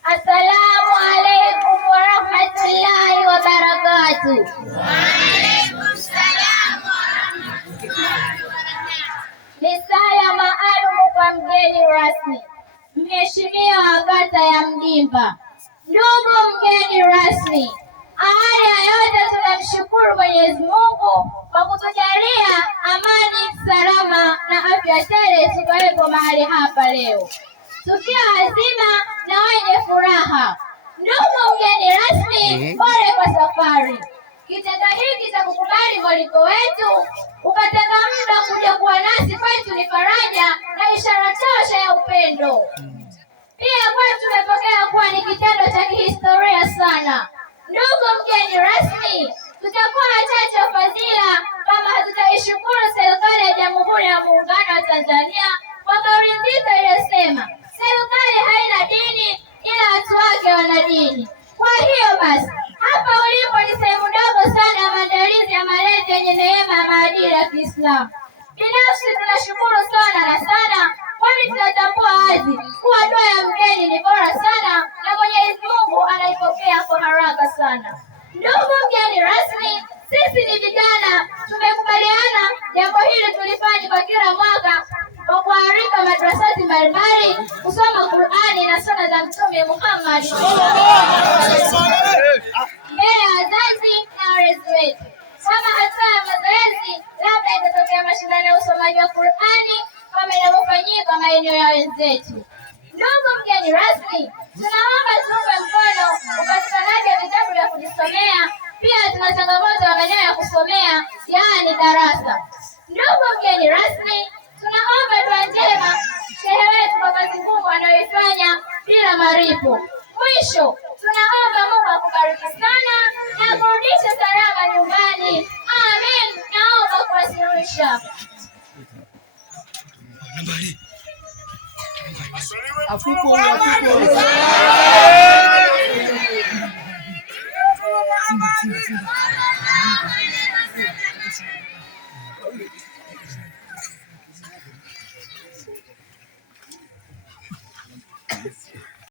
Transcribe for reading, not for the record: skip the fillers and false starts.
Assalamu alaikum warahmatullahi wabarakatuh. Waalaikum salam warahmatullahi wabarakatuh. Risala maalum kwa mgeni rasmi, Mheshimiwa wa kata ya Mdimba. Ndugu mgeni rasmi, awali ya yote tunamshukuru Mwenyezi Mungu kwa kutujalia amani, salama na afya tele tukawepo mahali hapa leo tukiwa wazima na wenye furaha. Ndugu mgeni rasmi, pole kwa safari. Kitendo hiki cha kukubali mwaliko wetu ukatenga muda kuja kuwa nasi kwetu ni faraja na ishara tosha ya upendo. Pia kwetu tumepokea kuwa ni kitendo cha kihistoria sana. Ndugu mgeni rasmi, tutakuwa wachache wa fadhila kama hatutaishukuru serikali ya Jamhuri ya Muungano wa Tanzania kwa kauli nzito iliyosema serikali haina dini ila watu wake wana dini. Kwa hiyo basi, hapa ulipo ni sehemu ndogo sana ya maandalizi ya malezi yenye neema ya maadili ya Kiislamu. Binafsi tunashukuru sana na sana, kwani tunatambua wazi kuwa dua ya mgeni ni bora sana na Mwenyezi Mungu anaipokea kwa haraka sana. Ndugu mgeni rasmi, sisi ni vijana, tumekubaliana jambo hili tulifanya kwa kila mwaka kwa kualika madrasati mbalimbali kusoma Qur'ani na sunna za Mtume Muhammad mbele ya wazazi na walezi wetu. Kama hatua ya mazoezi, labda itatokea mashindano ya usomaji wa Qur'ani kama inavyofanyika maeneo ya wenzetu. Ndugu mgeni rasmi, tunaomba tuunge mkono upatikanaji wa vitabu vya kujisomea. Pia tuna changamoto ya maeneo ya kusomea, yaani darasa. Ndugu mgeni rasmi, tunaomba dua njema shehe wetu kwa kazi kubwa anayoifanya bila malipo. Mwisho, tunaomba Mungu akubariki sana na kurudisha salama nyumbani. Amen. Naomba kuwasilisha.